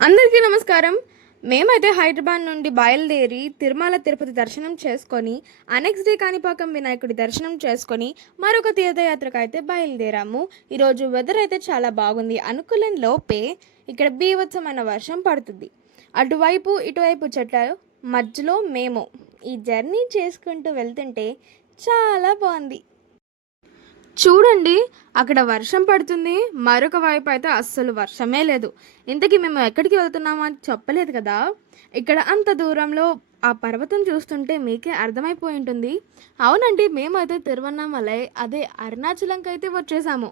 అందరికీ నమస్కారం. మేమైతే హైదరాబాద్ నుండి బయలుదేరి తిరుమల తిరుపతి దర్శనం చేసుకొని ఆ నెక్స్ట్ డే కాణిపాకం వినాయకుడి దర్శనం చేసుకొని మరొక తీర్థయాత్రకు అయితే బయలుదేరాము. ఈరోజు వెదర్ అయితే చాలా బాగుంది. అనుకూలం లోపే ఇక్కడ బీభత్సమైన వర్షం పడుతుంది. అటువైపు ఇటువైపు చెట్ల మధ్యలో మేము ఈ జర్నీ చేసుకుంటూ వెళ్తుంటే చాలా బాగుంది. చూడండి అక్కడ వర్షం పడుతుంది. మరొక వైపు అయితే అస్సలు వర్షమే లేదు. ఇంతకీ మేము ఎక్కడికి వెళ్తున్నామా అని చెప్పలేదు కదా. ఇక్కడ అంత దూరంలో ఆ పర్వతం చూస్తుంటే మీకే అర్థమైపోయి ఉంటుంది. అవునండి మేమైతే తిరువన్నామలై అదే అరుణాచలంకి అయితే వచ్చేసాము.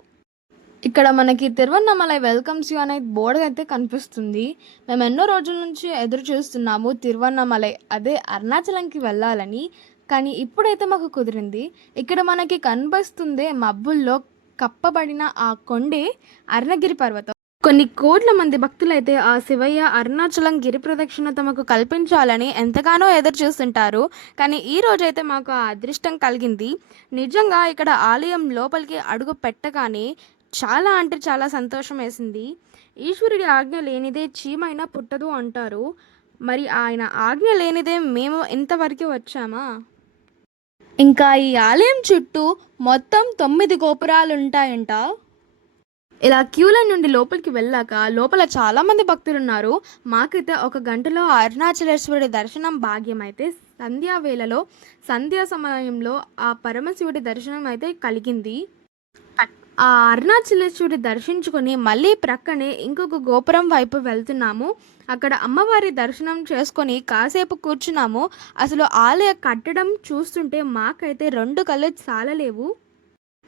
ఇక్కడ మనకి తిరువన్నామలై వెల్కమ్స్ యూ అనే బోర్డు అయితే కనిపిస్తుంది. మేము ఎన్నో రోజుల నుంచి ఎదురు చూస్తున్నాము తిరువన్నామలై. అదే అరుణాచలంకి వెళ్ళాలని కానీ ఇప్పుడైతే మాకు కుదిరింది. ఇక్కడ మనకి కనిపిస్తుందే మబ్బుల్లో కప్పబడిన ఆ కొండే అరుణగిరి పర్వతం. కొన్ని కోట్ల మంది భక్తులైతే ఆ శివయ్య అరుణాచలం గిరి ప్రదక్షిణ తమకు కల్పించాలని ఎంతగానో ఎదురు చూస్తుంటారు. కానీ ఈ రోజైతే మాకు ఆ అదృష్టం కలిగింది. నిజంగా ఇక్కడ ఆలయం లోపలికి అడుగు పెట్టగానే చాలా అంటే చాలా సంతోషం వేసింది. ఈశ్వరుడి ఆజ్ఞ లేనిదే చీమైనా పుట్టదు అంటారు. మరి ఆయన ఆజ్ఞ లేనిదే మేము ఇంతవరకు వచ్చామా? ఇంకా ఈ ఆలయం చుట్టూ మొత్తం తొమ్మిది గోపురాలు ఉంటాయంట ఇలా క్యూల నుండి లోపలికి వెళ్ళాక లోపల చాలామంది భక్తులు ఉన్నారు మాకైతే ఒక గంటలో అరుణాచలేశ్వరుడి దర్శనం భాగ్యం అయితే సంధ్యా వేళలో సంధ్యా సమయంలో ఆ పరమశివుడి దర్శనం అయితే కలిగింది. ఆ అరుణాచలేశ్వరి దర్శించుకొని మళ్ళీ ప్రక్కనే ఇంకొక గోపురం వైపు వెళ్తున్నాము. అక్కడ అమ్మవారి దర్శనం చేసుకొని కాసేపు కూర్చున్నాము. అసలు ఆలయ కట్టడం చూస్తుంటే మాకైతే రెండు కళ్ళు చాలలేవు.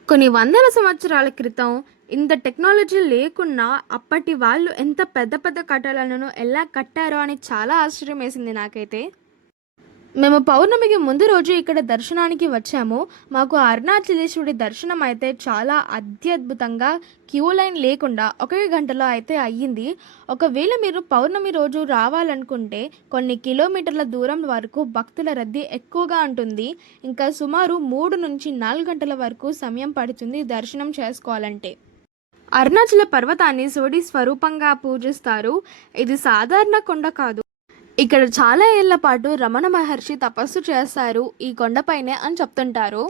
కొన్ని వందల సంవత్సరాల క్రితం ఇంత టెక్నాలజీ లేకున్నా అప్పటి వాళ్ళు ఎంత పెద్ద పెద్ద కట్టడాలను ఎలా కట్టారో అని చాలా ఆశ్చర్యం వేసింది నాకైతే. మేము పౌర్ణమికి ముందు రోజు ఇక్కడ దర్శనానికి వచ్చాము. మాకు అరుణాచలేశ్వరుడి దర్శనం అయితే చాలా అత్యద్భుతంగా క్యూ లైన్ లేకుండా ఒకే గంటలో అయితే అయ్యింది. ఒకవేళ మీరు పౌర్ణమి రోజు రావాలనుకుంటే కొన్ని కిలోమీటర్ల దూరం వరకు భక్తుల రద్దీ ఎక్కువగా ఉంటుంది. ఇంకా సుమారు మూడు నుంచి నాలుగు గంటల వరకు సమయం పడుతుంది దర్శనం చేసుకోవాలంటే. అరుణాచల పర్వతాన్ని సోడి స్వరూపంగా పూజిస్తారు. ఇది సాధారణ కొండ కాదు. ఇక్కడ చాలా ఏళ్ళ పాటు రమణ మహర్షి తపస్సు చేస్తారు ఈ కొండపైనే అని చెప్తుంటారు.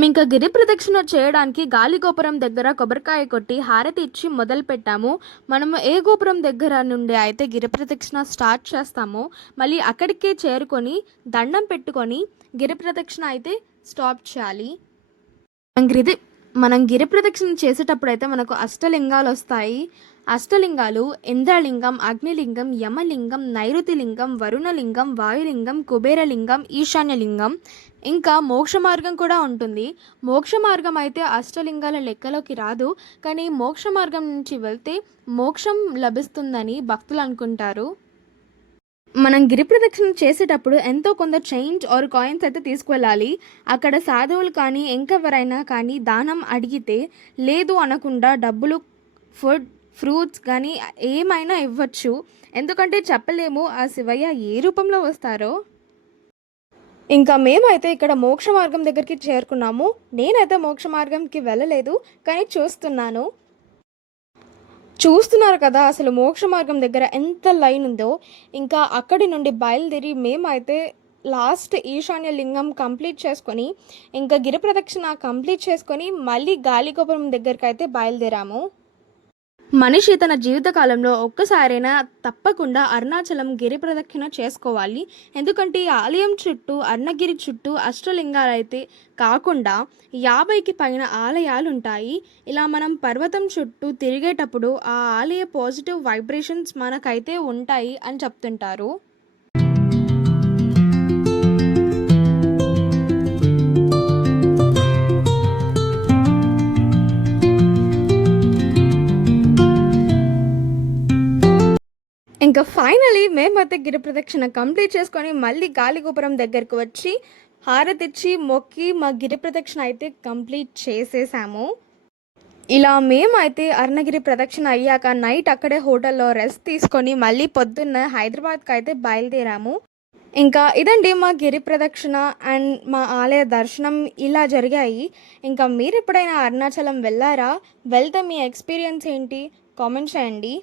మేము ఇంకా గిరి ప్రదక్షిణ చేయడానికి గాలి గోపురం దగ్గర కొబ్బరికాయ కొట్టి హారతి ఇచ్చి మొదలు పెట్టాము. మనము ఏ గోపురం దగ్గర నుండి అయితే గిరి ప్రదక్షిణ స్టార్ట్ చేస్తామో మళ్ళీ అక్కడికే చేరుకొని దండం పెట్టుకొని గిరి ప్రదక్షిణ అయితే స్టాప్ చేయాలి. మనం గిరి మనం గిరి ప్రదక్షిణ చేసేటప్పుడు అయితే మనకు అష్టలింగాలు వస్తాయి. అష్టలింగాలు ఇంద్రలింగం అగ్నిలింగం యమలింగం నైరుతిలింగం వరుణలింగం వాయులింగం కుబేరలింగం ఈశాన్యలింగం. ఇంకా మోక్ష మార్గం కూడా ఉంటుంది. మోక్ష మార్గం అయితే అష్టలింగాల లెక్కలోకి రాదు. కానీ మోక్ష మార్గం నుంచి వెళ్తే మోక్షం లభిస్తుందని భక్తులు అనుకుంటారు. మనం గిరి ప్రదక్షిణ చేసేటప్పుడు ఎంతో కొంత చేంజ్ ఆర్ కాయిన్స్ అయితే తీసుకువెళ్ళాలి. అక్కడ సాధువులు కానీ ఇంకెవరైనా కానీ దానం అడిగితే లేదు అనకుండా డబ్బులు ఫుడ్ ఫ్రూట్స్ కానీ ఏమైనా ఇవ్వచ్చు. ఎందుకంటే చెప్పలేము ఆ శివయ్య ఏ రూపంలో వస్తారో. ఇంకా మేమైతే ఇక్కడ మోక్ష మార్గం దగ్గరికి చేరుకున్నాము. నేనైతే మోక్ష మార్గంకి వెళ్ళలేదు కానీ చూస్తున్నాను. చూస్తున్నారు కదా అసలు మోక్ష మార్గం దగ్గర ఎంత లైన్ ఉందో. ఇంకా అక్కడి నుండి బయలుదేరి మేమైతే లాస్ట్ ఈశాన్య లింగం కంప్లీట్ చేసుకొని ఇంకా గిరిప్రదక్షిణ కంప్లీట్ చేసుకొని మళ్ళీ గాలిగోపురం దగ్గరికి అయితే బయలుదేరాము. మనిషి తన జీవితకాలంలో ఒక్కసారైనా తప్పకుండా అరుణాచలం గిరి ప్రదక్షిణ చేసుకోవాలి. ఎందుకంటే ఈ ఆలయం చుట్టూ అరుణగిరి చుట్టూ అష్టలింగాలు అయితే కాకుండా యాభైకి పైన ఆలయాలు ఉంటాయి ఇలా మనం పర్వతం చుట్టూ తిరిగేటప్పుడు ఆ ఆలయ పాజిటివ్ వైబ్రేషన్స్ మనకైతే ఉంటాయి అని చెప్తుంటారు. ఇంకా ఫైనలీ మేమైతే గిరి ప్రదక్షిణ కంప్లీట్ చేసుకొని మళ్ళీ గాలిగోపురం దగ్గరకు వచ్చి హారతిచ్చి మొక్కి మా గిరి ప్రదక్షిణ అయితే కంప్లీట్ చేసేసాము. ఇలా మేమైతే అరుణగిరి ప్రదక్షిణ అయ్యాక నైట్ అక్కడే హోటల్లో రెస్ట్ తీసుకొని మళ్ళీ పొద్దున్న హైదరాబాద్కి అయితే బయలుదేరాము. ఇంకా ఇదండి మా గిరి ప్రదక్షిణ అండ్ మా ఆలయ దర్శనం ఇలా జరిగాయి. ఇంకా మీరు ఎప్పుడైనా అరుణాచలం వెళ్ళారా? వెళ్తే మీ ఎక్స్పీరియన్స్ ఏంటి? కామెంట్ చేయండి.